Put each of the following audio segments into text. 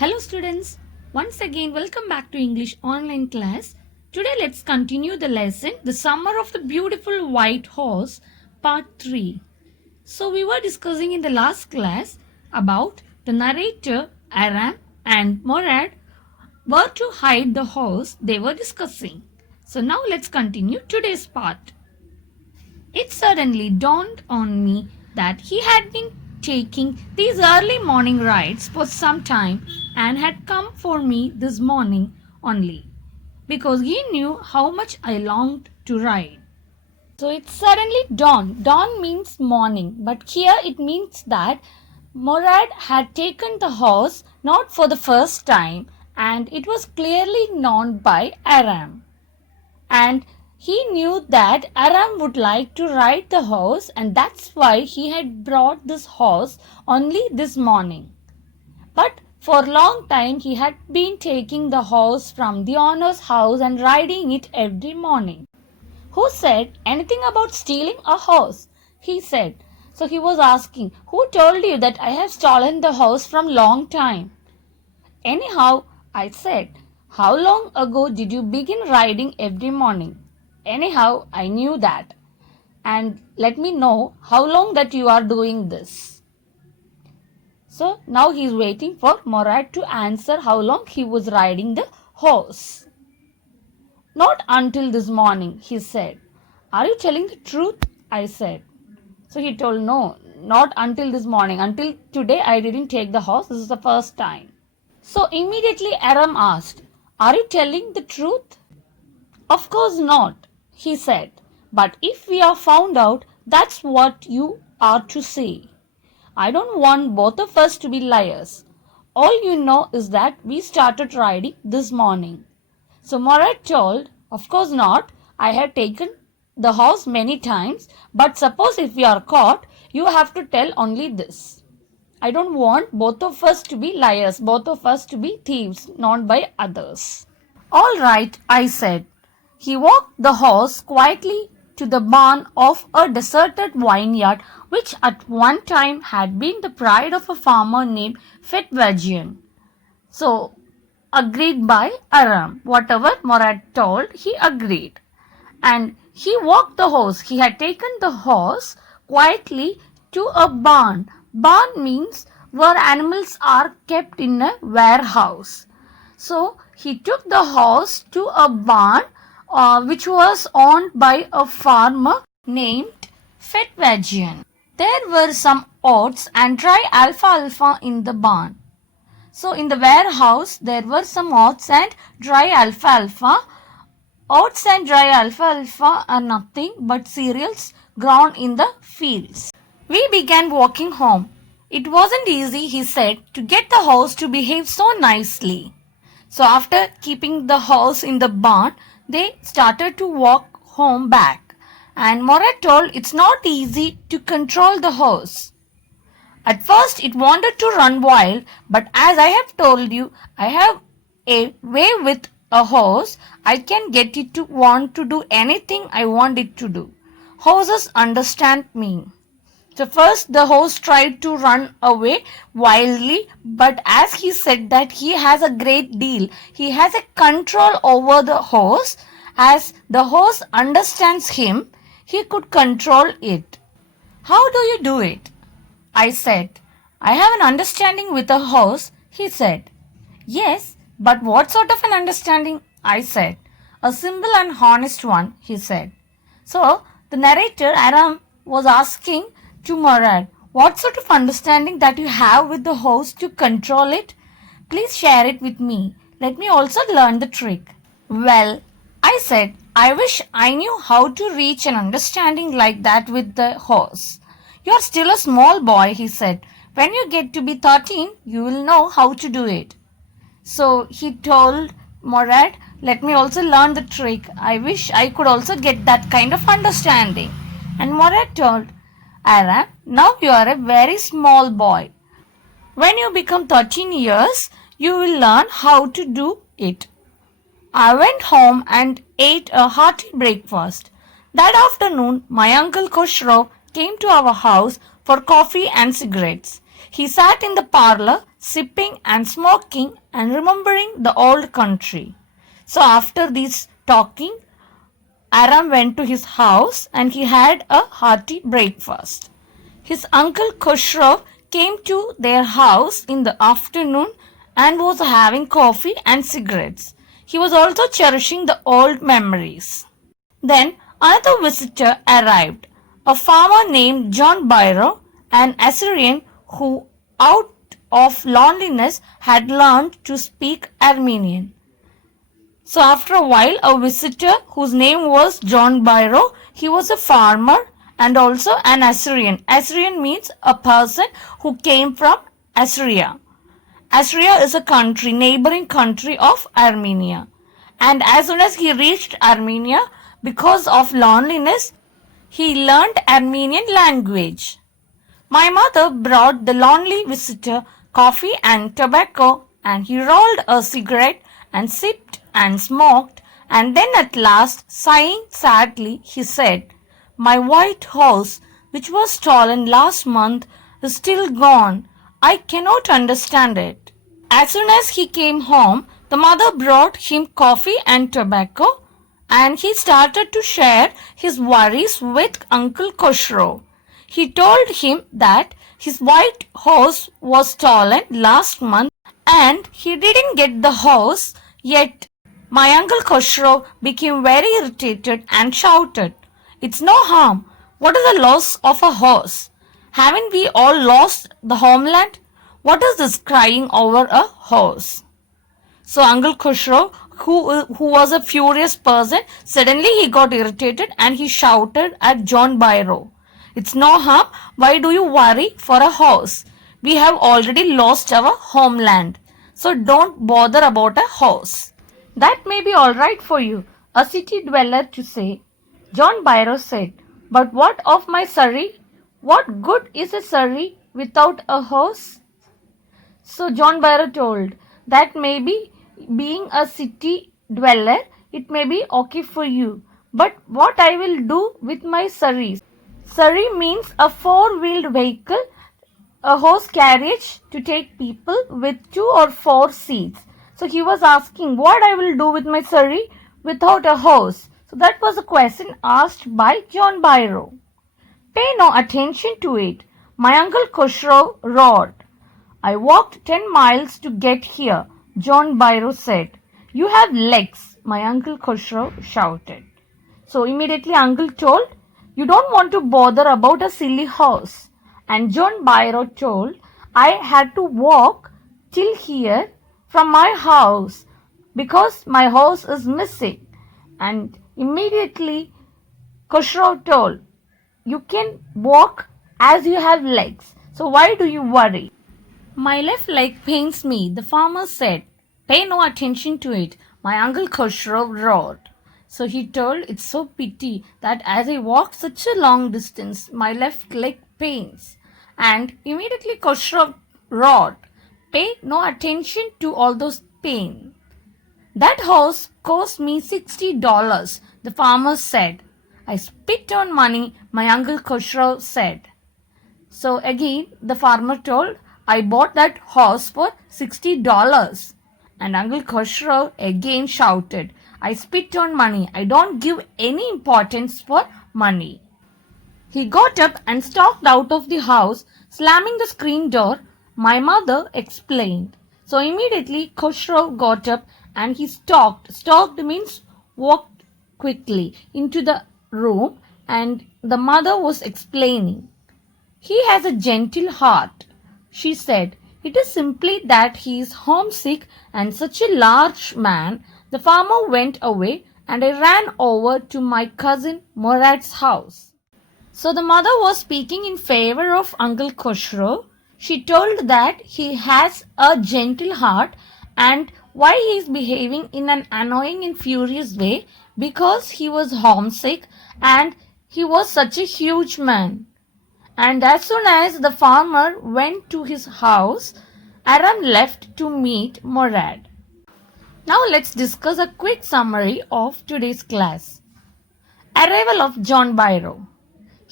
Hello students, once again welcome back to English online class. Today let's continue the lesson The Summer of the Beautiful White Horse part 3. So we were discussing in the last class about the narrator Aram and Morad were to hide the horse they were discussing. So now let's continue today's part. It suddenly dawned on me that he had been taking these early morning rides for some time and had come for me this morning only because he knew how much I longed to ride. So it suddenly dawned. Dawn means morning, but here it means that Morad had taken the horse not for the first time, and it was clearly known by Aram. And he knew that Aram would like to ride the horse, and that's why he had brought this horse only this morning. But for a long time he had been taking the horse from the owner's house and riding it every morning. Who said anything about stealing a horse? He said. So he was asking, who told you that I have stolen the horse from long time? Anyhow, I said, how long ago did you begin riding every morning? Anyhow, I knew that. And let me know how long that you are doing this. So now he is waiting for Morad to answer how long he was riding the horse. Not until this morning, he said. Are you telling the truth? I said. So he told, no, not until this morning. Until today I didn't take the horse. This is the first time. So immediately Aram asked, are you telling the truth? Of course not, he said. But if we are found out, that's what you are to say. I don't want both of us to be liars. All you know is that we started riding this morning. So Morad told, of course not. I have taken the horse many times, but suppose if we are caught, you have to tell only this. I don't want both of us to be liars, both of us to be thieves, not by others. All right, I said. He walked the horse quietly to the barn of a deserted vineyard which at one time had been the pride of a farmer named Fitwagian. So, agreed by Aram. Whatever Morad told, he agreed. And he walked the horse. He had taken the horse quietly to a barn. Barn means where animals are kept in a warehouse. So he took the horse to a barn which was owned by a farmer named Fitwagian. There were some oats and dry alfalfa in the barn. So in the warehouse there were some oats and dry alfalfa. Oats and dry alfalfa are nothing but cereals grown in the fields. We began walking home. It wasn't easy, he said, to get the horse to behave so nicely. So after keeping the horse in the barn, they started to walk home back. And Morad told it's not easy to control the horse. At first it wanted to run wild, but as I have told you, I have a way with a horse. I can get it to want to do anything I want it to do. Horses understand me. So first the horse tried to run away wildly, but as he said that he has a great deal, he has a control over the horse. As the horse understands him, he could control it. How do you do it? I said. I have an understanding with a horse, he said. Yes, but what sort of an understanding? I said. A simple and honest one, he said. So the narrator Aram was asking to Morad, what sort of understanding that you have with the horse to control it? Please share it with me. Let me also learn the trick. Well, I said, I wish I knew how to reach an understanding like that with the horse. You are still a small boy, he said. When you get to be 13, you will know how to do it. So he told Morad, let me also learn the trick. I wish I could also get that kind of understanding. And Morad told Aram, now you are a very small boy. When you become 13 years, you will learn how to do it. I went home and ate a hearty breakfast. That afternoon, my uncle Khosrow came to our house for coffee and cigarettes. He sat in the parlor sipping and smoking and remembering the old country. So after this talking, Aram went to his house and he had a hearty breakfast. His uncle Khosrow came to their house in the afternoon and was having coffee and cigarettes. He was also cherishing the old memories. Then another visitor arrived, a farmer named John Byro, an Assyrian who, out of loneliness, had learned to speak Armenian. So after a while, a visitor whose name was John Byro, he was a farmer and also an Assyrian. Assyrian means a person who came from Assyria. Assyria is a country, neighboring country of Armenia. And as soon as he reached Armenia, because of loneliness, he learned Armenian language. My mother brought the lonely visitor coffee and tobacco, and he rolled a cigarette and sipped and smoked, and then at last, sighing sadly, he said, "My white horse, which was stolen last month, is still gone. I cannot understand it." As soon as he came home, the mother brought him coffee and tobacco, and he started to share his worries with Uncle Khosrow. He told him that his white horse was stolen last month and he didn't get the horse yet. My Uncle Khosrow became very irritated and shouted, "It's no harm. What is the loss of a horse? Haven't we all lost the homeland? What is this crying over a horse?" So Uncle Khosrow, who was a furious person, suddenly he got irritated and he shouted at John Byro, "It's no harm. Why do you worry for a horse? We have already lost our homeland. So don't bother about a horse." "That may be all right for you, a city dweller, to say," John Byro said. "But what of my Surrey? What good is a Surrey without a horse?" So John Byro told that maybe being a city dweller, it may be okay for you. But what I will do with my Surrey? Surrey means a four-wheeled vehicle, a horse carriage to take people with 2 or 4 seats. So he was asking what I will do with my Surrey without a horse. So that was a question asked by John Byro. "Pay no attention to it," my Uncle Khosrow roared. "I walked 10 miles to get here," John Byro said. "You have legs," my Uncle Khosrow shouted. So immediately Uncle told, "You don't want to bother about a silly horse." And John Byro told, "I had to walk till here from my house because my horse is missing." And immediately Khosrow told, "You can walk as you have legs, so why do you worry?" "My left leg pains me," the farmer said. "Pay no attention to it," my Uncle Khosrow roared. So he told, "It's so pity that as I walk such a long distance, my left leg pains." And immediately Khosrow roared, "Pay no attention to all those pain." "That horse cost me $60, the farmer said. "I spit on money," my Uncle Khosrow said. So again the farmer told, "I bought that horse for $60. And Uncle Khosrow again shouted, "I spit on money. I don't give any importance for money." He got up and stalked out of the house, slamming the screen door, my mother explained. So immediately Khosrow got up and he stalked. Stalked means walked quickly into the room, and the mother was explaining. "He has a gentle heart," she said. "It is simply that he is homesick and such a large man." The farmer went away and I ran over to my cousin Murad's house. So the mother was speaking in favor of Uncle Khosrow. She told that he has a gentle heart and why he is behaving in an annoying and furious way, because he was homesick and he was such a huge man. And as soon as the farmer went to his house, Aram left to meet Murad. Now let's discuss a quick summary of today's class. Arrival of John Byro.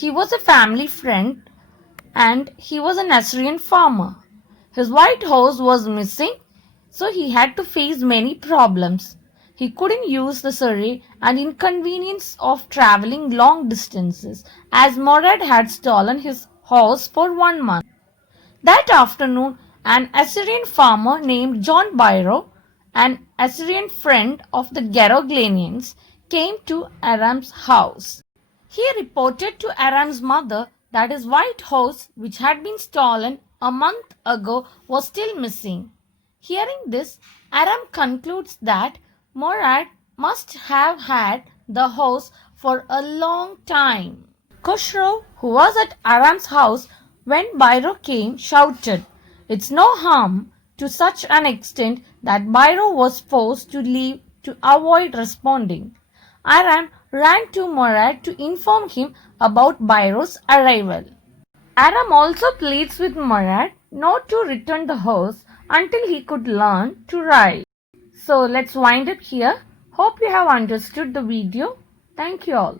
He was a family friend and he was an Assyrian farmer. His white horse was missing, so he had to face many problems. He couldn't use the surrey and inconvenience of traveling long distances as Morad had stolen his horse for 1 month. That afternoon, an Assyrian farmer named John Byro, an Assyrian friend of the Geroglanians, came to Aram's house. He reported to Aram's mother that his white horse, which had been stolen a month ago, was still missing. Hearing this, Aram concludes that Morad must have had the horse for a long time. Khosrow, who was at Aram's house when Byro came, shouted, "It's no harm," to such an extent that Byro was forced to leave to avoid responding. Aram ran to Morad to inform him about Byro's arrival. Aram also pleads with Morad not to return the horse until he could learn to ride. So let's wind up here. Hope you have understood the video. Thank you all.